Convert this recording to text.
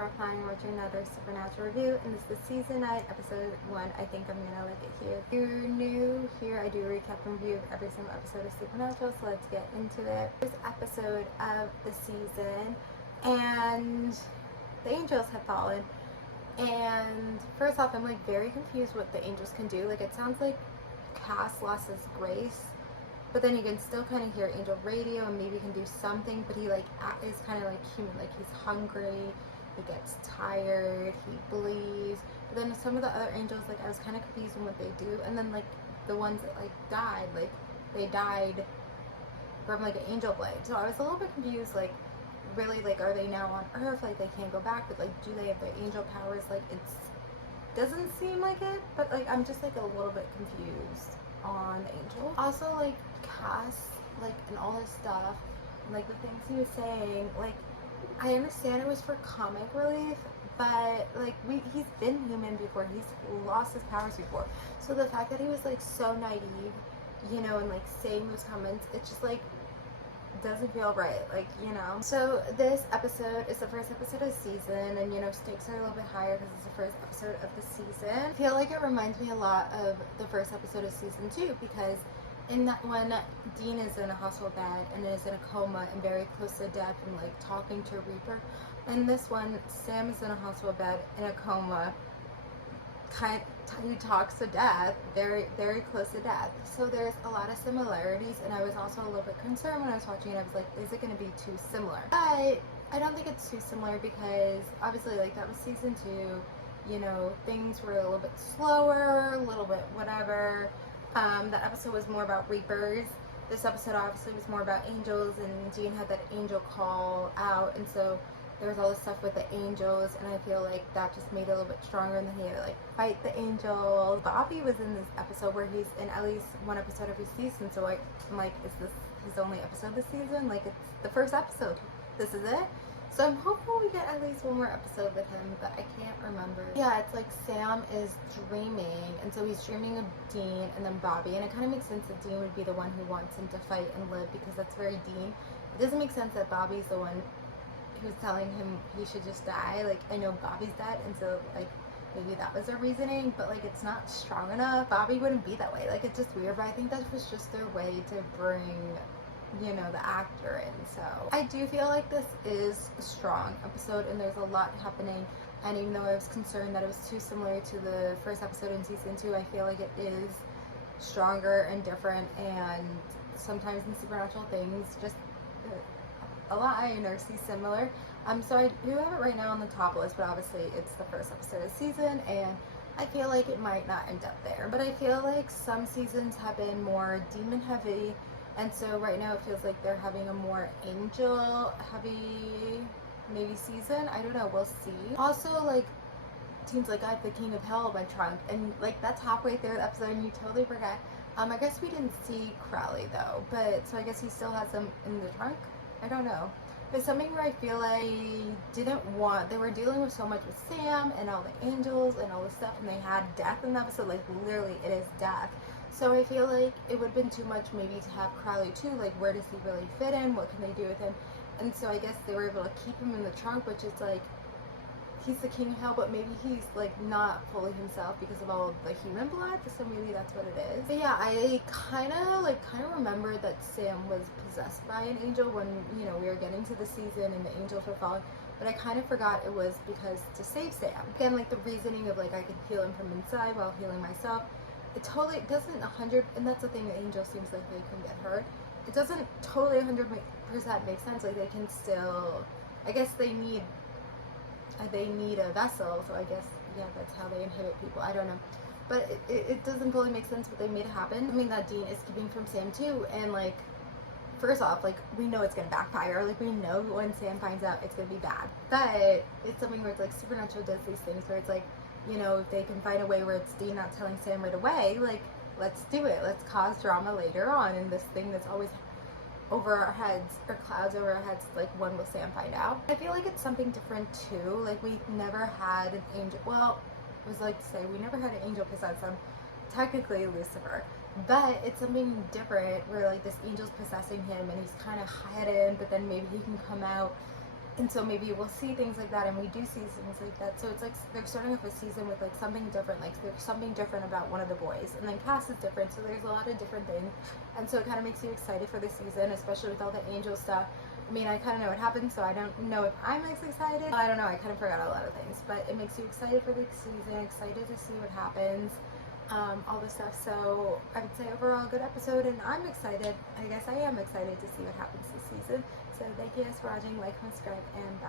Starflying. We're watching another Supernatural review, and this is the season 9, episode 1. I think I'm gonna like it here. If you're new here, I do a recap and review of every single episode of Supernatural, so let's get into it. First episode of the season, and the angels have fallen. And first off, I'm like very confused what the angels can do. Like, it sounds like Cass lost his grace, but then you can still kind of hear angel radio and maybe can do something, but he like is kind of like human, like he's hungry, he gets tired, he bleeds. But then some of the other angels, like I was kind of confused on what they do. And then like the ones that like died, like they died from like an angel blade. So I was a little bit confused, like really, like are they now on Earth, like they can't go back, but like do they have their angel powers? Like it's doesn't seem like it, but like I'm just like a little bit confused on the angel. Also, like Cass, like and all his stuff, and, like the things he was saying, like I understand it was for comic relief, but like he's been human before, he's lost his powers before, so the fact that he was like so naive, you know, and like saying those comments, it just like doesn't feel right, like, you know. So this episode is the first episode of the season, and you know, stakes are a little bit higher because it's the first episode of the season. I feel like it reminds me a lot of the first episode of season 2, because in that one, Dean is in a hospital bed and is in a coma and very close to death and like talking to Reaper. In this one, Sam is in a hospital bed in a coma, he talks to death, very very close to death. So there's a lot of similarities, and I was also a little bit concerned when I was watching it. I was like, is it going to be too similar? But I don't think it's too similar, because obviously like that was season 2, you know, things were a little bit slower, a little bit whatever. That episode was more about Reapers. This episode obviously was more about angels, and Dean had that angel call out, and so there was all this stuff with the angels, and I feel like that just made it a little bit stronger, and then he had to like fight the angels. Bobby was in this episode where he's in at least one episode every season, so like I'm like, is this his only episode this season? Like, it's the first episode, this is it? So I'm hopeful we get at least one more episode with him, but I can't remember. Yeah, it's like Sam is dreaming, and so he's dreaming of Dean and then Bobby, and it kind of makes sense that Dean would be the one who wants him to fight and live, because that's very Dean. It doesn't make sense that Bobby's the one who's telling him he should just die. Like, I know Bobby's dead, and so like maybe that was their reasoning, but like it's not strong enough. Bobby wouldn't be that way. Like, it's just weird, but I think that was just their way to bring, you know, the actor in. So I do feel like this is a strong episode, and there's a lot happening, and even though I was concerned that it was too similar to the first episode in season 2, I feel like it is stronger and different, and sometimes in supernatural things just align or see similar. So I do have it right now on the top list, but obviously it's the first episode of the season, and I feel like it might not end up there. But I feel like some seasons have been more demon heavy, and so right now it feels like they're having a more angel heavy maybe season. I don't know, we'll see. Also, like, Dean's like, I have the king of hell in my trunk, and like that's halfway through the episode and you totally forget. I guess we didn't see Crowley though, but so I guess he still has them in the trunk. I don't know. It's something where I feel like they were dealing with so much with Sam and all the angels and all this stuff, and they had death in the episode, like literally it is death. So I feel like it would have been too much maybe to have Crowley too, like where does he really fit in, what can they do with him? And so I guess they were able to keep him in the trunk, which is like, he's the king of hell, but maybe he's like not fully himself because of all the human blood, so maybe that's what it is. But yeah, I kind of remember that Sam was possessed by an angel when, you know, we were getting to the season and the angels were falling, but I kind of forgot it was because to save Sam. Again, like the reasoning of like I could heal him from inside while healing myself, it totally doesn't 100, and that's the thing, the angel seems like they can get hurt. It doesn't totally 100% make sense, like they can still, I guess they need a vessel, so I guess, yeah, that's how they inhibit people, I don't know. But it doesn't fully make sense, but they made it happen. I mean, that Dean is keeping from Sam too, and like, first off, like, we know it's gonna backfire, like, we know when Sam finds out it's gonna be bad. But it's something where it's like, Supernatural does these things where it's like, you know, if they can find a way where it's Dean not telling Sam right away, like, let's do it, let's cause drama later on, and this thing that's always over our heads, or clouds over our heads, like, when will Sam find out? I feel like it's something different too. Like, we never had an angel, well, I was like to say, we never had an angel possess him, technically Lucifer, but it's something different where like this angel's possessing him and he's kind of hidden, but then maybe he can come out And so maybe we'll see things like that, and we do see things like that. So it's like they're starting off a season with like something different, like there's something different about one of the boys, and then Cass is different, so there's a lot of different things, and so it kind of makes you excited for the season, especially with all the Angel stuff. I mean, I kind of know what happened, so I don't know if I'm as excited. I don't know, I kind of forgot a lot of things, but it makes you excited for the season, excited to see what happens, all this stuff. So I would say overall good episode, and I'm excited. I guess I am excited to see what happens this season. So thank you guys for watching, like, comment, subscribe, and bye.